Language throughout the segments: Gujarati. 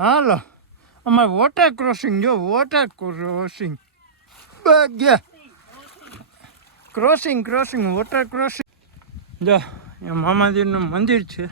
હાલો અમારે વોટર ક્રોસિંગ જો વોટર ક્રોસિંગ ગયા ક્રોસિંગ ક્રોસિંગ વોટર ક્રોસિંગ જો એ મામાજીનું મંદિર છે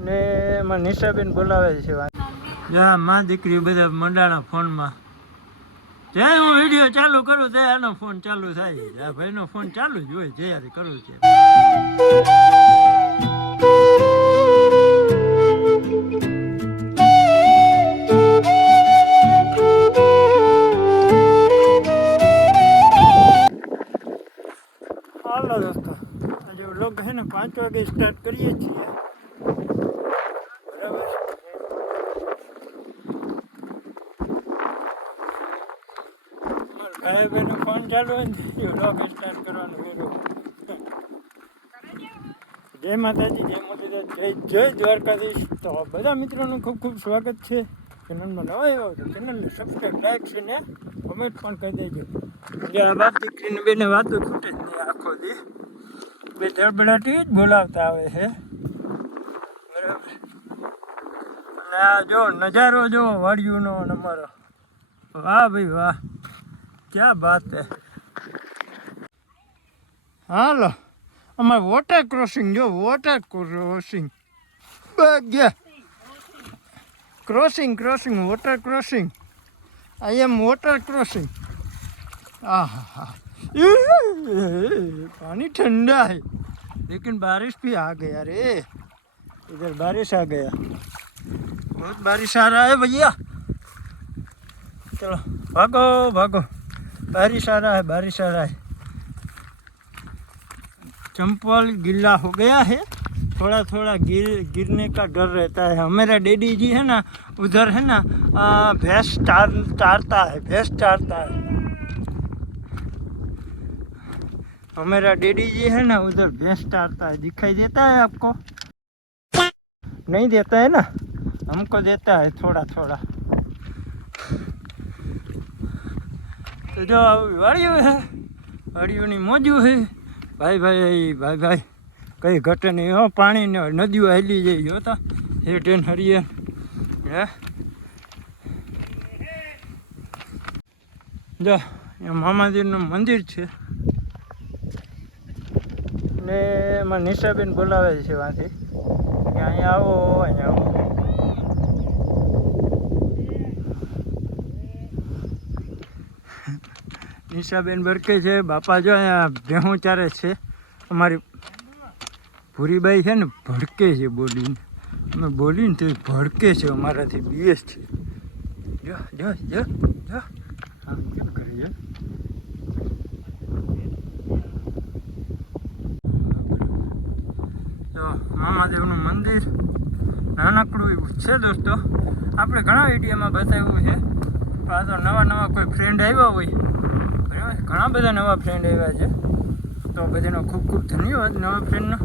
ને એમાં નિશાબેન બોલાવે છે જા માં દીકરી બધા મંડાણા ફોનમાં જ્યાં હું વિડીયો ચાલુ કરું ત્યાં આનો ફોન ચાલુ થાય આ ભાઈનો ફોન ચાલુ જ હોય જ્યારે કરવું છે હાલો દોસ્તો આજે વ્લોગ છે ને 5 વાગે સ્ટાર્ટ કરીએ છીએ બરાબર ભાઈ બહેનો ફોન ચાલુ હોય ને વ્લોગ સ્ટાર્ટ કરવાનું વેરું જય માતાજી જય મોતીદાસ જય દ્વારકાધીશ તો બધા મિત્રોનું ખૂબ ખૂબ સ્વાગત છે ચેનલમાં નવા આવ્યા તો ચેનલને સબસ્ક્રાઈબ લાઈક છે ને કમેન્ટ પણ કરી દેજો જે આ વાત દીકરીને બેને વાતો ખૂટે જ નહીં આખો દી બે ધડબડાટી જ બોલાવતા આવે છે બરાબર અને આ જો નજારો જો વાડિયુંનો અમારો વાહ ભાઈ વાહ ક્યાં બાત હે હાલો અમારે વોટર ક્રોસિંગ જો વોટર ક્રોસિંગ ગયા crossing crossing water crossing I am water crossing पानी ठंडा है लेकिन बारिश भी आ गया रे इधर बारिश आ गया बहुत बारिश आ रहा है भैया चलो भागो भागो बारिश आ रहा है बारिश आ रहा है चंपल गिल्ला हो गया है थोड़ा थोड़ा गिरने का डर रहता है हमारा डैडी जी है ना उधर है ना भैंस चारता है भैंस चारता है हमारा डैडी जी है ना उधर भैंस चारता है दिखाई देता है आपको नहीं देता है ना हमको देता है थोड़ा थोड़ा तो जो वाड़ियों है वाड़ियों ની મોજું है भाई भाई भाई भाई કઈ ઘટે નહીં હો પાણી ને નદીઓ હાલી જાય જોતા હેઠ હરિયે હે જો એ મામાજીનું મંદિર છે ને એમાં નિશાબેન બોલાવે છે ત્યાંથી કે અહીંયા આવો અહીંયા આવો નિશાબેન બરકે છે બાપા જો અહીંયા ભેહું ચારે છે અમારી ભૂરીબાઈ છે ને ભડકે છે બોલીને અમે બોલીને તો ભડકે છે અમારાથી બીએસ છે જો જો જો જો આમ કેમ કરે છે તો મામાદેવનું મંદિર નાનકડું એવું છે દોસ્તો આપણે ઘણા વિડીયોમાં બતાવ્યું છે આ તો નવા નવા કોઈ ફ્રેન્ડ આવ્યા હોય બરાબર ઘણા બધા નવા ફ્રેન્ડ આવ્યા છે તો બધાનો ખૂબ ખૂબ ધન્યવાદ નવા ફ્રેન્ડનો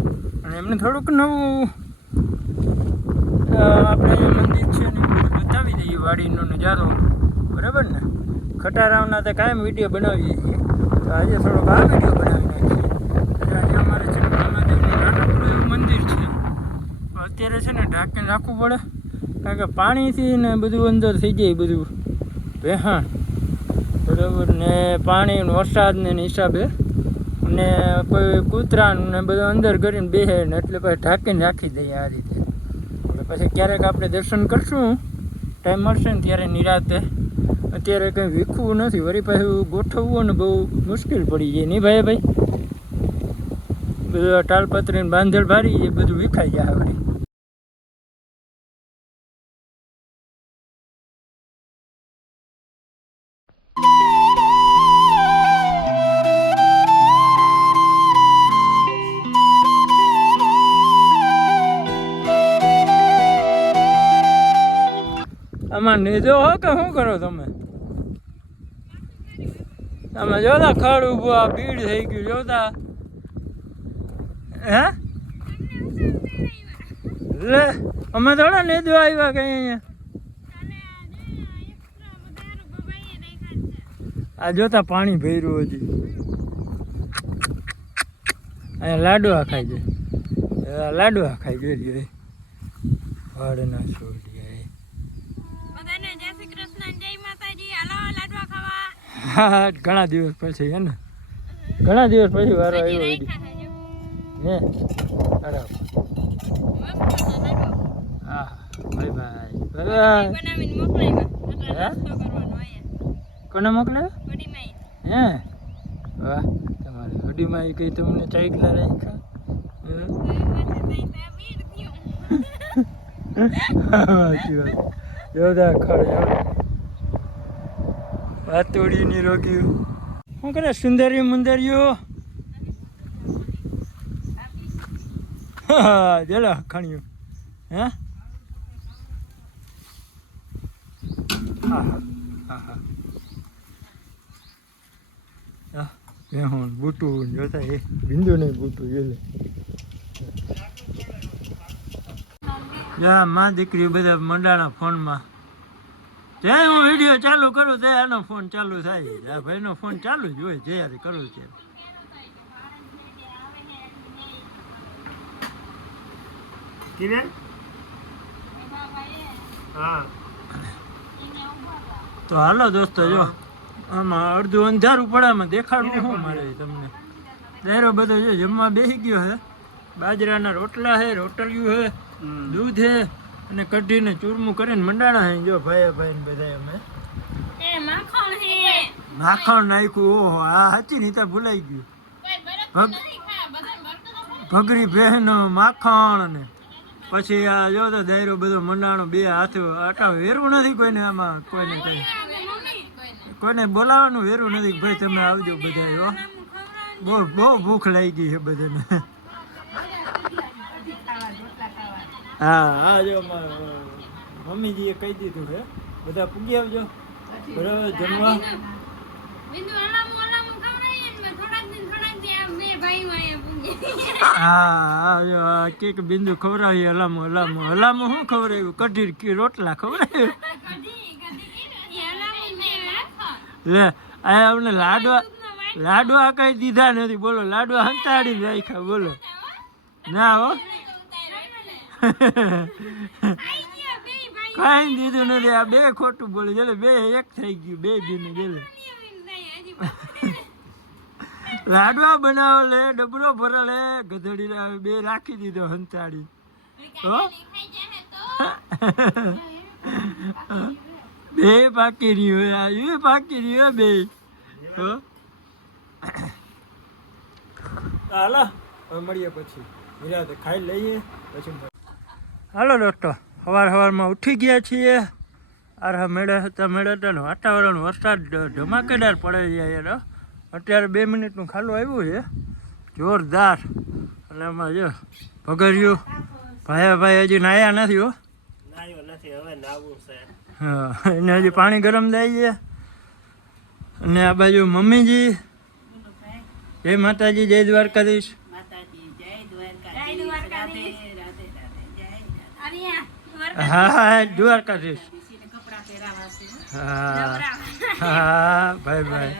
અને એમને થોડુંક નવું આપણે જે મંદિર છે ને બતાવી દઈએ વાડીનો નજારો બરાબર ને ખટારાવના તો કાયમ વિડીયો બનાવીએ છીએ તો આજે થોડોક આ વિડીયો બનાવી નાખીએ એટલે આજે અમારે છે ને મામાદેવનું નાનકડું એવું મંદિર છે અત્યારે છે ને ઢાંકીને રાખવું પડે કારણ કે પાણીથી ને બધું અંદર થઈ જાય બધું વહેણ બરાબર ને પાણી વરસાદને હિસાબે ને કોઈ કૂતરાનું ને બધું અંદર કરીને બેસે ને એટલે પછી ઢાંકીને રાખી દઈએ આ રીતે એટલે પછી ક્યારેક આપણે દર્શન કરશું ટાઈમ મળશે ને ત્યારે નિરાતે અત્યારે કંઈ વીખવું નથી વળી પાછું ગોઠવવું ને બહુ મુશ્કેલ પડી જાય નહીં ભાઈ ભાઈ બધું ટાલપત્રીને બાંધેલ ભારી એ બધું વિખાઈ જાય વળી આમાં નીજો હો કે શું કરો તમે તમે જોતા ખડ ઊભું આ ભીડ થઈ ગયું જોતા હે લે અમે થોડા નીજો આવ્યા કઈ અહીંયા આ જોતા પાણી ભર્યું હજી અહીંયા લાડવા ખાઈ જાય લાડવા ખાઈ જોઈએ વાડના છોડિયા બધાને જય શ્રી કૃષ્ણ જય માતાજી હાલો લાડવા ખાવા હા ઘણા દિવસ પછી હે ને ઘણા દિવસ પછી વારો આવ્યો હજી હે રાખ્યા હા બાય બાય બનાવીને મોકલાવ્યા એટલે નાસ્તો કરવાનો આયા કોને મોકલ્યા વડીમાં હે વાહ તમારી હડીમાં કઈ તમને ચાઈકલા રાખ્યા સાચી વાત જોરદાર ખડ વાતોડીની રોગ્યું શું કરે સુંદરી મુંદરીઓ જલા ખણ્યું હે હા હા હું બૂટું જોતા એ બિંદુ નહીં બૂટું જોઈ જા માં દીકરી બધા મંડાણા ફોનમાં ત્યાં હું વિડીયો ચાલુ કરું ત્યાં આનો ફોન ચાલુ થાય આ ભાઈનો ફોન ચાલુ જ હોય જ્યારે કરું ત્યારે કિરણ હા તો હાલો દોસ્તો જો આમાં અડધું અંધારું પડે આમાં દેખાડવું શું મારે તમને દાયરો બધો જો જમવા બેસી ગયો હે બાજરાના રોટલા હે રોટલિયું હે દૂધ હે અને કઢીને ચૂરમું કરીને મંડાણા હે જો ભાઈ ને બધા અમે માખણ નાખ્યું ઓહો આ સાચી નીતા ભૂલાઈ ગયું ભગરી બહેનો માખણ ને પછી આ જો તો દાયરો બધો મંડાણો બે હાથ આટા વેરવું નથી કોઈને આમાં કોઈને કઈ કોઈને બોલાવવાનું વેરું નથી ભાઈ તમે આવજો બધા બહુ ભૂખ લાગી છે બધાને હા હા જો મમ્મીજીએ કહી દીધું છે બધા પૂગી આવજો બરાબર જમવા હા જો કેક બિંદુ ખવડાવી હલામું શું ખવડાવ્યું કઢી રોટલા ખવડાવ્યું લે આ અમને લાડવા કઈ દીધા નથી બોલો લાડવા હંતાડી રાખ્યા બોલો ના હો કઈ દીધું નથી આ બે ખોટું બોલે જલે બે એક થઈ ગયું બે દીને જલે લાડવા બનાવો લે ડબરો ભરે લે ગધડી બે રાખી દીધો હંતાડી હો બે પાકી રહ્યું હોય એ પાકી રહ્યું બે હો હાલો મળીએ પછી નિરાતે ખાઈ લઈએ પછી હાલો દોસ્તો સવારમાં ઉઠી ગયા છીએ આ મેળા હતા વાતાવરણ વરસાદ ધમાકેદાર પડે છે યાર અત્યારે 2 મિનિટનું ખાલું આવ્યું છે જોરદાર અને એમાં જો ભગર્યું ભાઈ હજી નાયા નથી હો હા એને હજી પાણી ગરમ થાય છે અને આ બાજુ મમ્મીજી જય માતાજી જય દ્વારકાધીશ હા હા દ્વારકાધીશ હા હા ભાઈ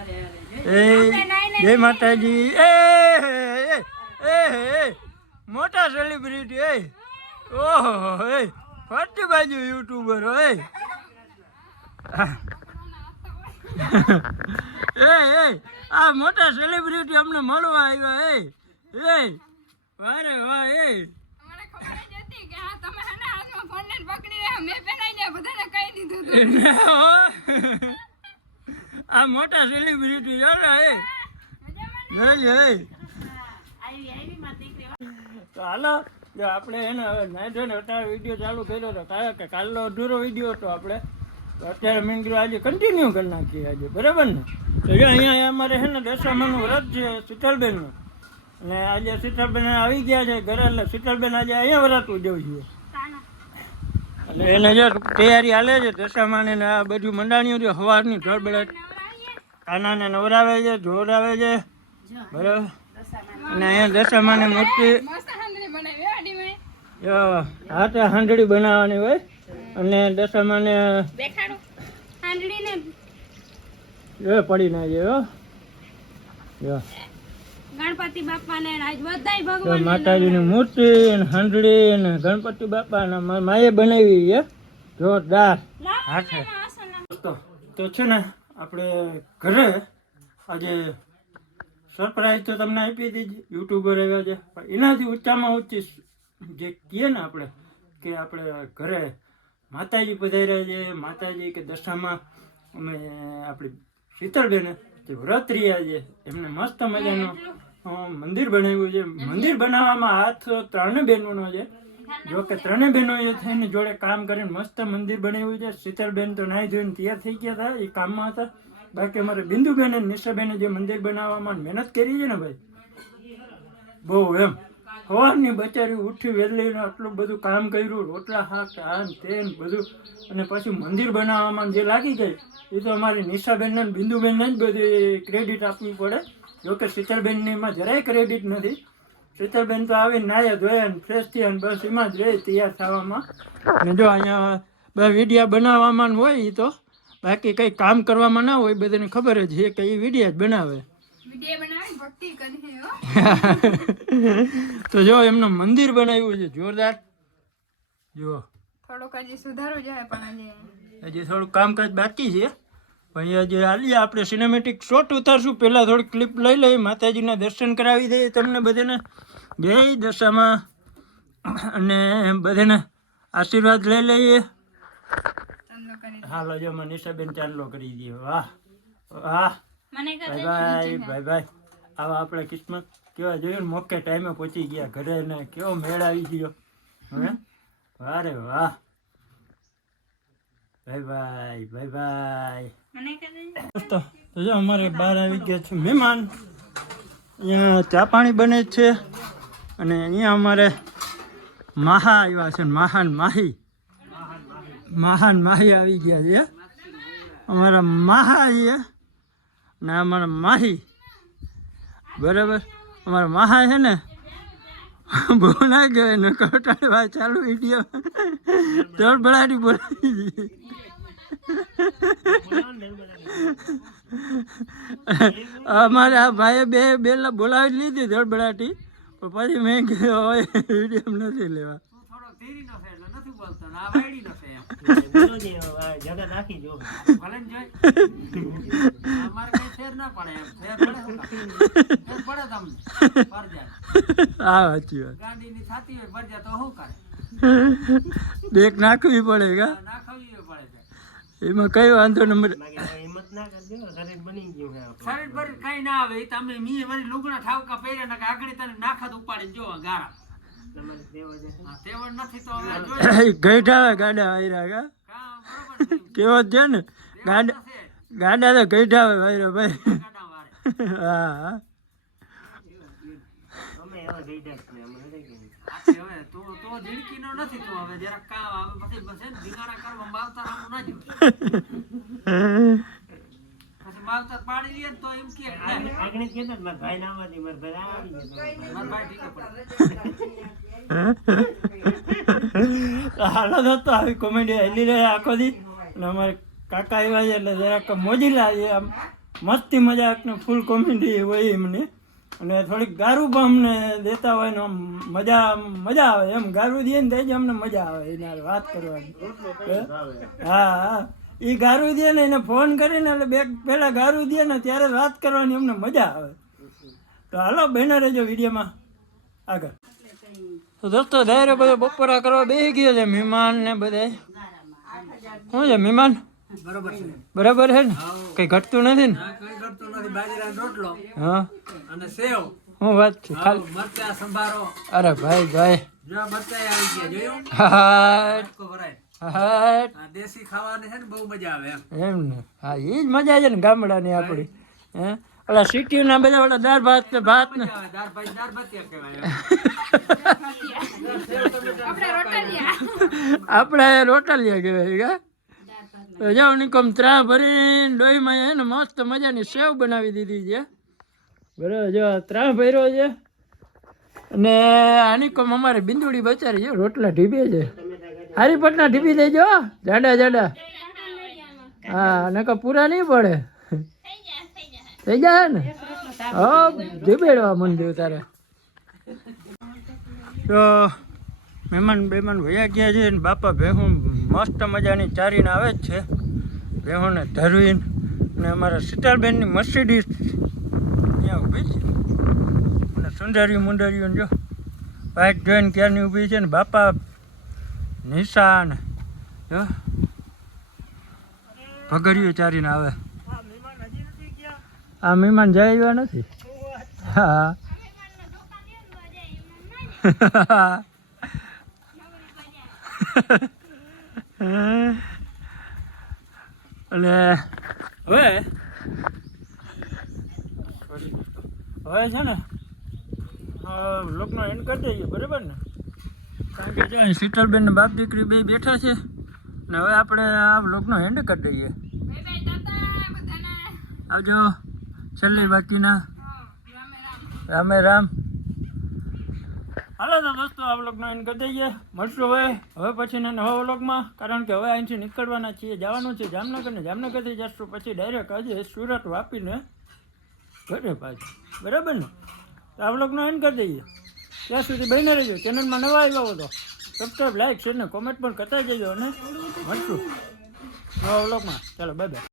એ જય માતાજી એ મોટા સેલિબ્રિટી એ ઓહો એ ફરતી બાજુ યુટ્યુબર એ આ મોટા સેલિબ્રિટી અમને મળવા આવ્યા એ વારે વાહ એ આ મોટા સેલિબ્રિટી તો હાલો જો આપણે એને હવે નાઈડોને અત્યારે વિડીયો ચાલુ કર્યો હતો કારણ કે કાલનો અધૂરો વિડીયો હતો આપણે તો અત્યારે મેં કીધું આજે કન્ટિન્યુ કરી નાખીએ આજે બરાબર ને તો જો અહીંયા અમારે છે ને દશામાનું વ્રત છે શીતલબેનનું અને આજે શીતલબેન આવી ગયા છે ઘરે એટલે શીતલબેન આજે અહીંયા વ્રત ઉજવવું જોઈએ એટલે એને જો તૈયારી હાલે છે દશામાને આ બધું મંડાણીઓ છે સવારની ઢળબળટ કાનાને નવરાવે છે જોરાવે છે બરાબર અને અહીંયા દશામાની મૂર્તિ હાથે હાંડળી બનાવવાની હોય અને દશામાને પડી ના જાય ગણપતિ બાપાને આજ બધાય તો ભગવાન માતાજીની મૂર્તિ ને હાંડળી ને ગણપતિ બાપાના માએ બનાવી છે જોરદાર હાથે. તો છે ને આપણે ઘરે આજે સરપ્રાઈઝ તો તમને આપી દીધી, યુટ્યુબર આવ્યા છે, પણ એનાથી ઊંચામાં ઊંચી જે કહીએ ને આપણે કે આપણે ઘરે માતાજી પધાર્યા છે. માતાજી કે દશામાં અમે આપણી શીતળબેને જે વ્રત રહ્યા છે એમને મસ્ત મજાનું મંદિર બનાવ્યું છે. મંદિર બનાવવામાં હાથ ત્રણે બહેનોનો છે. જો કે ત્રણે બહેનોએ થઈને જોડે કામ કરીને મસ્ત મંદિર બનાવ્યું છે. શીતળબેન તો નાહી ધોઈને તૈયાર થઈ ગયા હતા, એ કામમાં હતા. બાકી અમારે બિંદુબેન અને નિશાબેને જે મંદિર બનાવવામાં મહેનત કરી છે ને ભાઈ, બહુ એમ સવારની બચારી ઉઠી વહેલી આટલું બધું કામ કર્યું, રોટલા શાક આ તે બધું, અને પછી મંદિર બનાવવામાં જે લાગી ગઈ એ તો અમારી નિશાબેનને અને બિંદુબેનને જ બધું ક્રેડિટ આપવી પડે. જોકે શીતળબેનને એમાં જરાય ક્રેડિટ નથી. શીતળબેન તો આવીને નાયા ધોયા ને ફ્રેશ થયા ને બસ એમાં જ રહે તૈયાર થવામાં. ને જો અહીંયા બે વિડીયા બનાવવામાં હોય એ તો, બાકી કંઈ કામ કરવામાં ના હોય, બધાને ખબર જ છે કે એ વિડીયા જ બનાવે. તો જો એમનું મંદિર બનાવ્યું છે જોરદાર. જો થોડોક હજી સુધારો જાય, પણ હજી થોડું કામકાજ બાકી છે. પણ હજી હાલીએ આપણે સિનેમેટિક શોટ ઉતારશું. પહેલાં થોડીક ક્લિપ લઈ લઈએ, માતાજીના દર્શન કરાવી દઈએ તમને બધાને. જય દશામાં અને બધાને આશીર્વાદ લઈ લઈએ. હાલો જો મનીષાબેન ચાંદલો કરી દઈએ. વાહ વાહ, ભાઈ ભાઈ ભાઈ ભાઈ, આવા આપણે કિસ્મત કેવા જોઈએ ને, મોકે ટાઈમે પહોંચી ગયા ઘરે ને કેવો મેળ આવી ગયો. હવે વારે વાહ, ભાઈ ભાઈ ભાઈ ભાઈ. દોસ્તો તો જો અમારે બહાર આવી ગયા છે મહેમાન. અહીંયા ચા પાણી બને છે અને અહીંયા અમારે માહા આવ્યા છે. મહાન માહી આવી ગયા છે. અમારા માહા છે ને અમારા માહી, બરાબર. અમારા માહા છે ને બહુ ના કહેવાય ને, કટાડવા ચાલુ વિડીયો તળબડાટી બોલાવી દીધી. અમારે આ ભાઈએ બે બોલાવી લીધી ધડબડાટી, પણ પછી મેં કીધું હવે વિડીયો નથી લેવા. બેક નાખવી પડે કા, એમાં કઈ વાંધો નંબર ગઈઠા ગાડા વાયરા કા, કેવો છે ને ગાડા તો ગઈઠા વાયરા ભાઈ. હા હાલો દોસ્તો, આવી કોમેડી હેલી રહે આખો દી. અને અમારે કાકા આવ્યા છે એટલે જરાક મોજીલા છે, આમ મસ્તી મજાક ને ફૂલ કોમેડી હોય એમને. અને થોડીક ગારું પણ અમને દેતા હોય ને આમ મજા આવે એમ. ગારું દે ને તો અમને મજા આવે એના વાત કરવાની. હા હા, એ ગારું દે ને એને ફોન કરીને એટલે બે પહેલા ગારું દે ને ત્યારે વાત કરવાની અમને મજા આવે. તો હાલો બહેના રહેજો વિડીયોમાં આગળ. તો દોસ્તો દાયરો બધો બપોરા કરવા બેસી ગયો છે. મહેમાન ને બધા શું છે મહેમાન બરાબર છે ને, કઈ ઘટતું નથી ને? હા અને સેવ શું વાત છે ખાલી મરચા સંભારો. અરે ભાઈ ભાઈ, જો મરચા આવી ગયા જોયું, હાટ ભરાય. હાટ આ દેશી ખાવાની છે ને બહુ મજા આવે એમ ને. હા, એ જ મજા છે ને ગામડાની આપણી. હે ઓલા સિટીના બધા ઓલા દાળ ભાત ને ભાત ને દાળ ભાતિયા કહેવાય. આપણે રોટલિયા કહેવાય કા. તો જાઓ નિકોમ ત્રા ભરીને ડોહીમાં છે ને મસ્ત મજાની સેવ બનાવી દીધી છે. બરાબર, જો ત્રા ભર્યો છે. અને આની કોમ અમારે બિંદુડી બચારી છે, રોટલા ઢીબે છે. હારી પટના ઢીબી દેજો જાડા જાડા. હા, નકર પૂરા નહીં પડે. થઈ જાય ને. હા ધીબેડવા મંડ્યું તારે તો મહેમાન વયા ગયા છે ને બાપા ભેહું મસ્ત મજાની ચારીને આવે જ છે ભેહુંને ધરવીને અને અમારા શીતલબેનની મર્સિડીઝ અહીંયા ઊભી છે અને સુંદર્યું મુંદર્યું જો બાઇક જોઈને ક્યારની ઊભી છે ને બાપા નિશાન જો ભગરિયું ચારીને આવે આ મહેમાન જઈ આવ્યા નથી હા એટલે હવે છે ને લોકનો એન્ડ કરી દઈએ બરાબર ને કારણ કે જો શીતલબેન ને બાપ દીકરી બે બેઠા છે ને હવે આપણે આ બ્લોગનો એન્ડ કરી દઈએ આવજો છેલ્લી બાકીના રામે રામ હાલો તો દોસ્તો આ બ્લોગનો એન્ડ કરી દઈએ મળશું હવે પછીના નવા બ્લોગમાં કારણ કે હવે અહીંથી નીકળવાના છીએ જવાનું છે જામનગર ને જામનગરથી જશું પછી ડાયરેક્ટ આજે સુરત વાપીને ઘરે પાછું બરાબર ને તો આ બ્લોગનો એન્ડ કરી દઈએ ત્યાં સુધી બહીને રહેજો ચેનલમાં નવા આવ્યા હો તો સબસ્ક્રાઈબ લાઈક શેર ને કોમેન્ટ પણ કરતા જજો અને મળશું નવા બ્લોગમાં ચાલો બાય બાય